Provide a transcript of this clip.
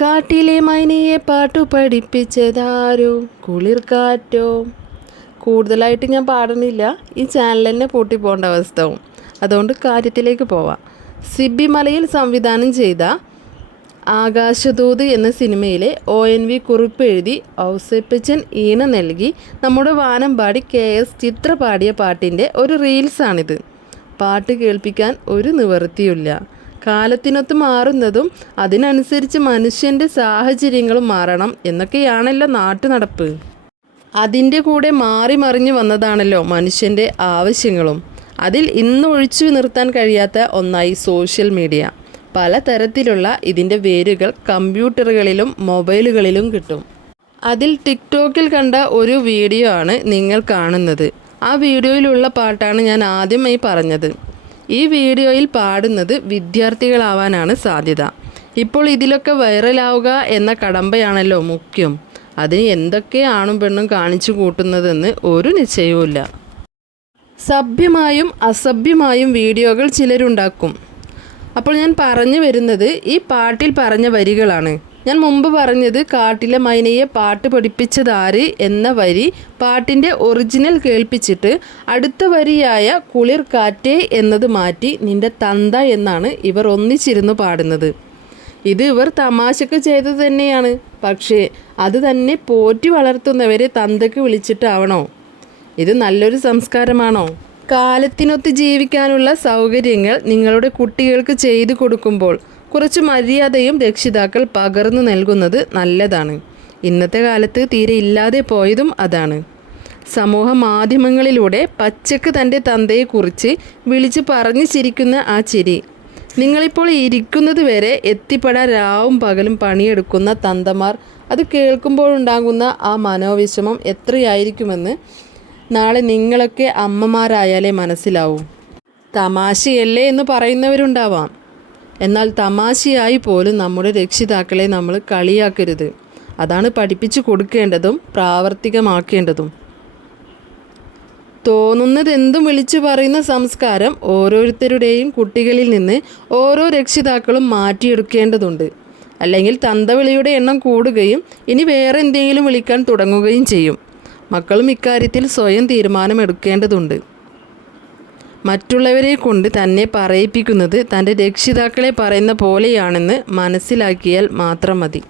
കാട്ടിലെ മൈനിയെ പാട്ടു പഠിപ്പിച്ചതാരോ കുളിർ കാറ്റോ കൂടുതലായിട്ട് ഞാൻ പാടണില്ല ഈ ചാനൽ തന്നെ പൂട്ടി പോകേണ്ട അവസ്ഥവും അതുകൊണ്ട് കാറ്റിലേക്ക് പോവാം. സിബി മലയിൽ സംവിധാനം ചെയ്ത ആകാശദൂത് എന്ന സിനിമയിലെ ഒ എൻ വി കുറിപ്പ് എഴുതി ഔസേപ്പച്ചൻ ഈണ നൽകി നമ്മുടെ വാനമ്പാടി കെ എസ് ചിത്ര പാടിയ പാട്ടിന്റെ ഒരു റീൽസാണിത്. പാട്ട് കേൾപ്പിക്കാൻ ഒരു നിവൃത്തിയില്ല കാലത്തിനൊത്ത് മാറുന്നതും അതിനനുസരിച്ച് മനുഷ്യന്റെ സാഹചര്യങ്ങളും മാറണം എന്നൊക്കെയാണല്ലോ നാട്ടുനടപ്പ്. അതിന്റെ കൂടെ മാറി മറിഞ്ഞു വന്നതാണല്ലോ മനുഷ്യന്റെ ആവശ്യങ്ങളും. അതിൽ ഇന്ന് ഒഴിച്ചു നിർത്താൻ കഴിയാത്ത ഒന്നായി സോഷ്യൽ മീഡിയ. പലതരത്തിലുള്ള ഇതിന്റെ വേരുകൾ കമ്പ്യൂട്ടറുകളിലും മൊബൈലുകളിലും കിട്ടും. അതിൽ ടിക്ടോക്കിൽ കണ്ട ഒരു വീഡിയോ ആണ് നിങ്ങൾ കാണുന്നത്. ആ വീഡിയോയിലുള്ള പാട്ടാണ് ഞാൻ ആദ്യമായി പറഞ്ഞത്. ഈ വീഡിയോയിൽ പാടുന്നത് വിദ്യാർത്ഥികളാവാനാണ് സാധ്യത. ഇപ്പോൾ ഇതിലൊക്കെ വൈറലാവുക എന്ന കടമ്പയാണല്ലോ മുഖ്യം. അതിന് എന്തൊക്കെ ആണും പെണ്ണും കാണിച്ചു കൂട്ടുന്നതെന്ന് ഒരു നിശ്ചയവുമില്ല. സഭ്യമായും അസഭ്യമായും വീഡിയോകൾ ചിലരുണ്ടാക്കും. അപ്പോൾ ഞാൻ പറഞ്ഞു വരുന്നത് ഈ പാട്ടിൽ പറഞ്ഞ വരികളാണ്. ഞാൻ മുമ്പ് പറഞ്ഞത് കാട്ടിലെ മൈനയെ പാട്ട് പഠിപ്പിച്ചതാര് എന്ന വരി പാട്ടിന്റെ ഒറിജിനൽ കേൾപ്പിച്ചിട്ട് അടുത്ത വരിയായ കുളിർ കാറ്റേ എന്നത് മാറ്റി നിന്റെ തന്ത എന്നാണ് ഇവർ ഒന്നിച്ചിരുന്നു പാടുന്നത്. ഇത് ഇവർ തമാശക്ക് ചെയ്തത് തന്നെയാണ്. പക്ഷേ അത് തന്നെ പോറ്റി വളർത്തുന്നവരെ തന്തയ്ക്ക് വിളിച്ചിട്ടാവണോ? ഇത് നല്ലൊരു സംസ്കാരമാണോ? കാലത്തിനൊത്ത് ജീവിക്കാനുള്ള സൗകര്യങ്ങൾ നിങ്ങളുടെ കുട്ടികൾക്ക് ചെയ്തു കൊടുക്കുമ്പോൾ കുറച്ച് മര്യാദയും രക്ഷിതാക്കൾ പകർന്നു നൽകുന്നത് നല്ലതാണ്. ഇന്നത്തെ കാലത്ത് തീരെ ഇല്ലാതെ പോയതും അതാണ്. സമൂഹ മാധ്യമങ്ങളിലൂടെ പച്ചക്ക് തന്റെ തന്തയെക്കുറിച്ച് വിളിച്ച് പറഞ്ഞു ചിരിക്കുന്ന ആ ചിരി. നിങ്ങളിപ്പോൾ ഇരിക്കുന്നത് വരെ എത്തിപ്പെടാൻ രാവും പകലും പണിയെടുക്കുന്ന തന്തമാർ. അത് കേൾക്കുമ്പോഴുണ്ടാകുന്ന ആ മനോവിഷമം എത്രയായിരിക്കുമെന്ന് നാളെ നിങ്ങളൊക്കെ അമ്മമാരായാലേ മനസ്സിലാവൂ. തമാശയല്ലേ എന്ന് പറയുന്നവരുണ്ടാവാം. എന്നാൽ തമാശയായി പോലും നമ്മുടെ രക്ഷിതാക്കളെ നമ്മൾ കളിയാക്കരുത്. അതാണ് പഠിപ്പിച്ചു കൊടുക്കേണ്ടതും പ്രാവർത്തികമാക്കേണ്ടതും. തോന്നുന്നതെന്തും വിളിച്ചു പറയുന്ന സംസ്കാരം ഓരോരുത്തരുടെയും കുട്ടികളിൽ നിന്ന് ഓരോ രക്ഷിതാക്കളും മാറ്റിയെടുക്കേണ്ടതുണ്ട്. അല്ലെങ്കിൽ തന്തവിളിയുടെ എണ്ണം കൂടുകയും ഇനി വേറെ എന്തെങ്കിലും വിളിക്കാൻ തുടങ്ങുകയും ചെയ്യും. മക്കളും ഇക്കാര്യത്തിൽ സ്വയം തീരുമാനമെടുക്കേണ്ടതുണ്ട്. മറ്റുള്ളവരെ കൊണ്ട് തന്നെ പറയിപ്പിക്കുന്നത് തന്റെ രക്ഷിതാക്കളെ പറയുന്ന പോലെയാണെന്ന് മനസ്സിലാക്കിയാൽ മാത്രം മതി.